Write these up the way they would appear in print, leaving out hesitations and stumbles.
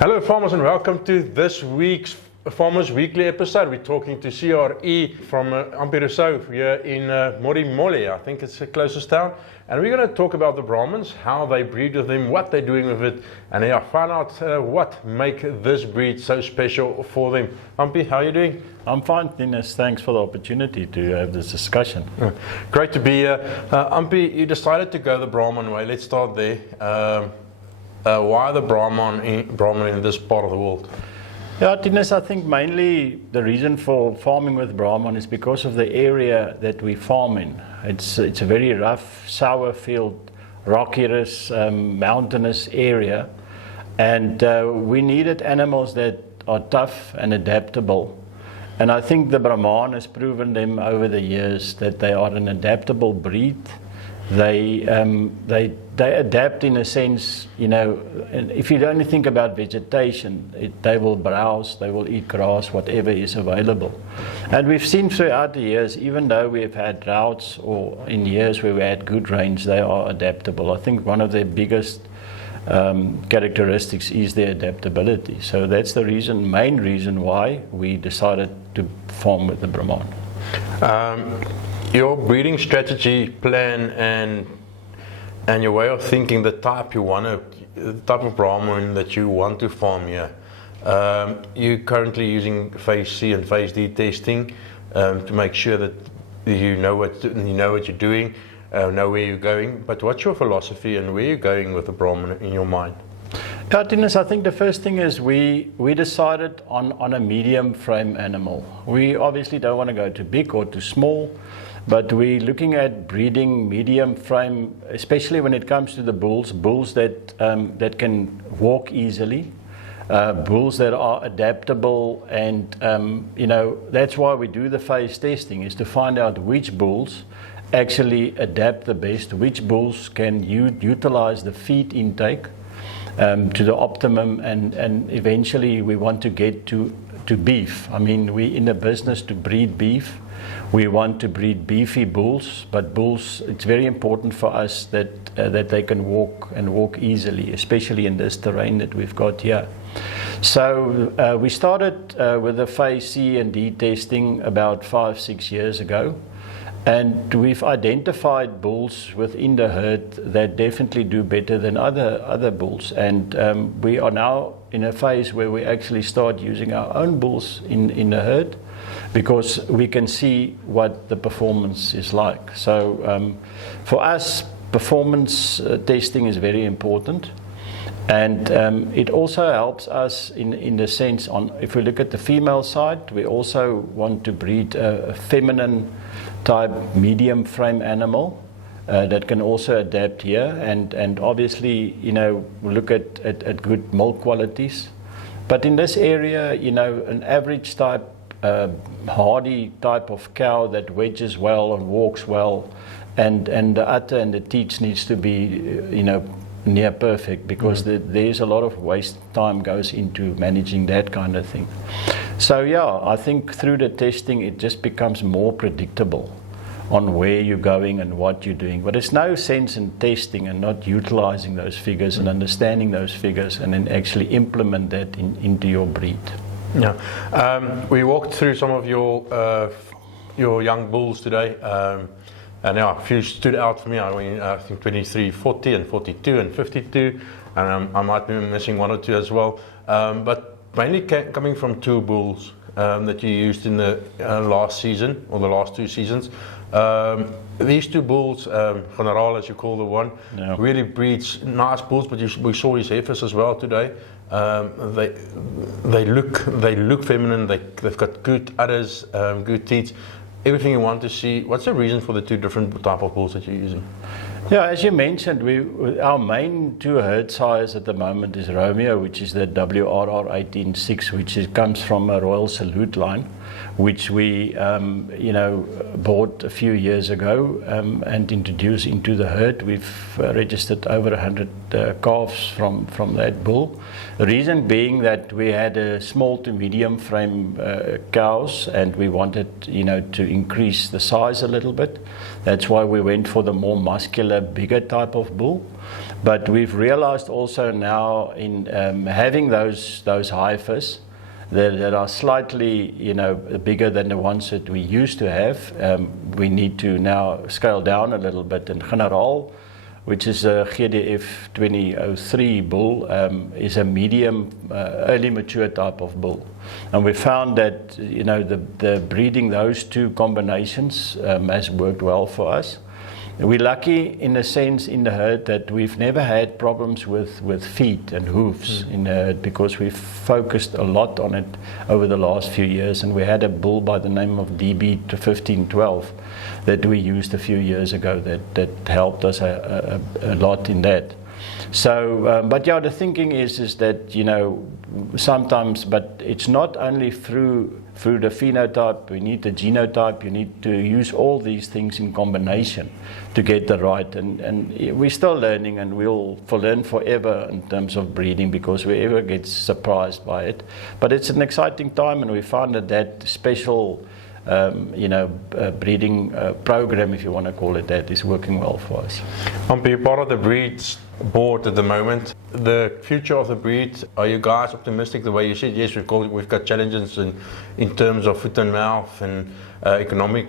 Hello farmers and welcome to this week's Farmers Weekly episode. We're talking to CRE from Ampirousseau here in Morimole, I think it's the closest town. And we're going to talk about the Brahmans, how they breed with them, what they're doing with it, and find out what make this breed so special for them. Ampi, how are you doing? I'm fine, Dennis. Thanks for the opportunity to have this discussion. Great to be here. Ampi, you decided to go the Brahman way. Let's start there. Why the Brahman in this part of the world? Yeah, Dennis, I think mainly the reason for farming with Brahman is because of the area that we farm in. It's a very rough, sour field, rockiest, mountainous area, and we needed animals that are tough and adaptable. And I think the Brahman has proven them over the years that they are an adaptable breed. They adapt in a sense, and if you only think about vegetation, they will browse, they will eat grass, whatever is available. And we've seen throughout the years, even though we've had droughts or in years where we had good rains, they are adaptable. I think one of their biggest characteristics is their adaptability. So that's the main reason why we decided to farm with the Brahman. Your breeding strategy plan and your way of thinking, the type of Brahman that you want to farm here. You're currently using phase C and phase D testing to make sure that you know what you're doing, know where you're going. But what's your philosophy and where you're going with the Brahman in your mind? Dennis, I think the first thing is we decided on a medium frame animal. We obviously don't want to go too big or too small, but we're looking at breeding medium frame, especially when it comes to the bulls that can walk easily, bulls that are adaptable, and that's why we do the phase testing, is to find out which bulls actually adapt the best, which bulls can utilize the feed intake to the optimum, and eventually we want to get to beef. I mean, we're in the business to breed beef. We want to breed beefy bulls, but bulls, it's very important for us that they can walk easily, especially in this terrain that we've got here. So we started with the phase C and D testing about 5-6 years ago. And we've identified bulls within the herd that definitely do better than other bulls. And we are now in a phase where we actually start using our own bulls in the herd, because we can see what the performance is like. So for us, performance testing is very important. And it also helps us in the sense if we look at the female side, we also want to breed a feminine type medium frame animal that can also adapt here, and obviously we look at good milk qualities. But in this area, an average type hardy type of cow that wedges well and walks well, and the udder and the teats needs to be near perfect, because there's a lot of waste time goes into managing that kind of thing. So I think through the testing it just becomes more predictable on where you're going and what you're doing. But there's no sense in testing and not utilizing those figures and understanding those figures and then actually implement that into your breed. Yeah, we walked through some of your young bulls today. And a few stood out for me. I mean, I think 23, 40 and 42 and 52, and I might be missing one or two as well. But mainly coming from two bulls that you used in the last season, or the last 2 seasons. These 2 bulls, General as you call the one, really breeds nice bulls, but we saw his heifers as well today. They look feminine, they've got good udders, good teeth. Everything you want to see. What's the reason for the 2 different type of bulls that you're using? Yeah, as you mentioned, our main 2 herd size at the moment is Romeo, which is the WRR 18.6, which comes from a Royal Salute line, which we bought a few years ago and introduced into the herd. We've registered over 100 calves from that bull. The reason being that we had a small to medium frame cows, and we wanted to increase the size a little bit. That's why we went for the more muscular, bigger type of bull. But we've realized also now in having those heifers that are slightly, bigger than the ones that we used to have, we need to now scale down a little bit. And Generaal, which is a GDF 2003 bull, is a medium, early mature type of bull. And we found that, the breeding those two combinations has worked well for us. We're lucky in a sense in the herd that we've never had problems with feet and hoofs in the herd, because we've focused a lot on it over the last few years. And we had a bull by the name of DB 1512 that we used a few years ago that helped us a lot in that. So, but yeah, the thinking is that, sometimes, but it's not only through the phenotype, we need the genotype, you need to use all these things in combination to get the right. And we're still learning, and we'll learn forever in terms of breeding, because we ever get surprised by it. But it's an exciting time, and we found that special breeding program, if you want to call it that, is working well for us. You're part of the breeds board at the moment. The future of the breed, are you guys optimistic the way you said? Yes, we've got challenges in terms of foot and mouth and economic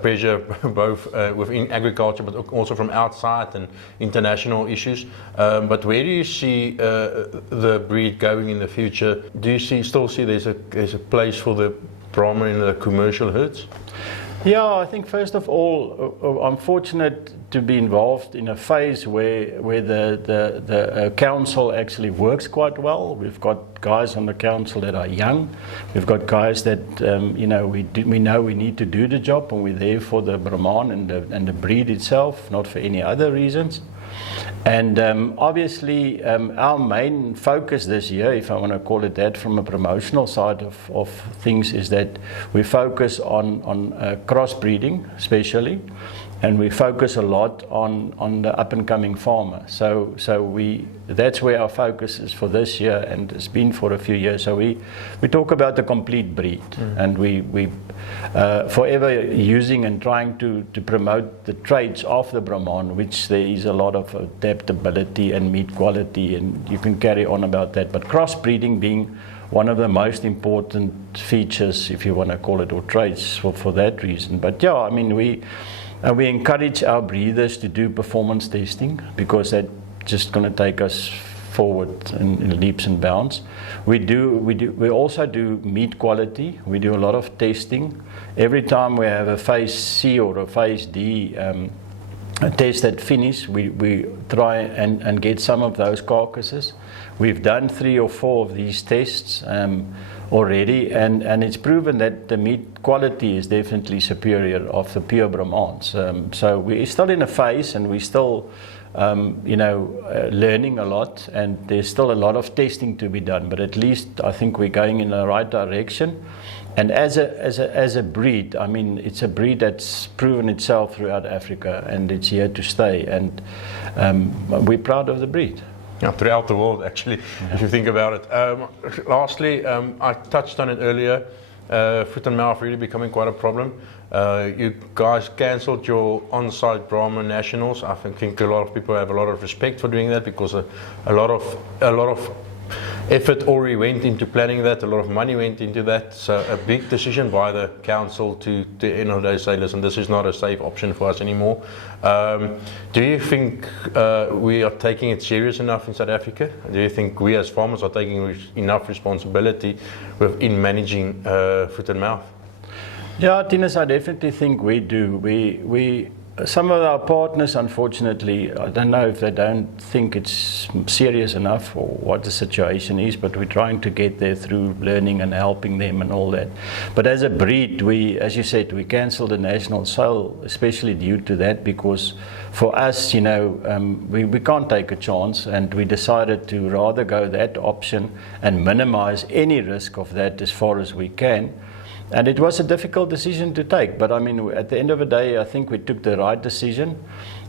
pressure, both within agriculture, but also from outside, and international issues. But where do you see the breed going in the future? Do you still see there's a place for the Brahman in the commercial herds? Yeah, I think first of all, I'm fortunate to be involved in a phase where the council actually works quite well. We've got guys on the council that are young. We've got guys that we know we need to do the job, and we're there for the Brahman and the breed itself, not for any other reasons. And obviously, our main focus this year, if I want to call it that, from a promotional side of things, is that we focus on crossbreeding, especially, and we focus a lot on the up-and-coming farmer. So that's where our focus is for this year, and it's been for a few years. So we talk about the complete breed, and we forever using and trying to promote the traits of the Brahman, which there is a lot of adaptability and meat quality, and you can carry on about that. But crossbreeding being one of the most important features, if you want to call it, or traits for that reason. But yeah, I mean, we encourage our breeders to do performance testing, because that's just going to take us forward in leaps and bounds. We also do meat quality. We do a lot of testing. Every time we have a phase C or a phase D a test that finish, we try and get some of those carcasses. We've done 3 or 4 of these tests already, and it's proven that the meat quality is definitely superior of the pure Brahmans. So we're still in a phase, and we're still learning a lot, and there's still a lot of testing to be done, but at least I think we're going in the right direction. And as a breed, I mean, it's a breed that's proven itself throughout Africa, and it's here to stay, and we're proud of the breed. Yeah, throughout the world, actually, if you think about it. Lastly, I touched on it earlier, foot and mouth really becoming quite a problem. You guys cancelled your on-site Brahman nationals. I think a lot of people have a lot of respect for doing that, because a lot of effort already went into planning that, a lot of money went into that. So a big decision by the council to they say, listen, this is not a safe option for us anymore. Do you think we are taking it serious enough in South Africa? Do you think we as farmers are taking enough responsibility in managing foot and mouth? Yeah, Tinus, I definitely think we do. We some of our partners, unfortunately, I don't know if they don't think it's serious enough or what the situation is, but we're trying to get there through learning and helping them and all that. But as a breed, as you said, we cancelled the national sale, especially due to that, because for us, we can't take a chance, and we decided to rather go that option and minimize any risk of that as far as we can. And it was a difficult decision to take, but I mean, at the end of the day, I think we took the right decision.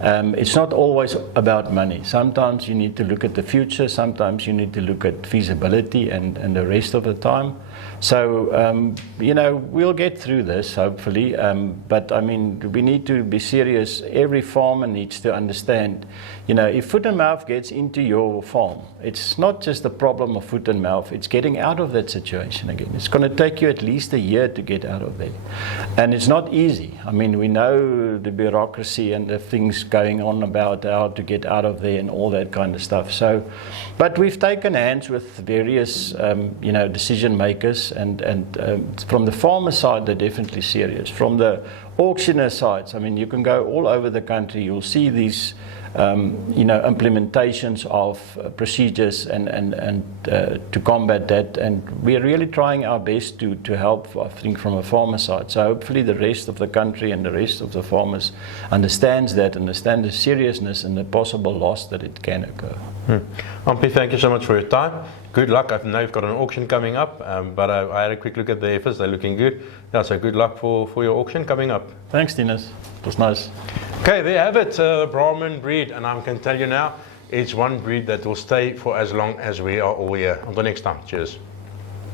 It's not always about money. Sometimes you need to look at the future, sometimes you need to look at feasibility and the rest of the time. So, you know, we'll get through this, hopefully. But, I mean, we need to be serious. Every farmer needs to understand, you know, if foot and mouth gets into your farm, it's not just a problem of foot and mouth, it's getting out of that situation again. It's going to take you at least a year to get out of there. And it's not easy. I mean, we know the bureaucracy and the things going on about how to get out of there and all that kind of stuff. So, but we've taken hands with various, you know, decision makers, and from the farmer side, they're definitely serious. From the auctioneer sides, I mean, you can go all over the country, you'll see these, you know, implementations of procedures and to combat that, and we're really trying our best to help, I think, from a farmer side. So hopefully the rest of the country and the rest of the farmers understands the seriousness and the possible loss that it can occur. Ampie, thank you so much for your time. Good luck. I know you've got an auction coming up, but I had a quick look at the efforts. They're looking good. Yeah, so good luck for your auction coming up. Thanks, Dennis. It was nice. Okay, there you have it, Brahman breed, and I can tell you now, it's one breed that will stay for as long as we are all here. Until next time, cheers.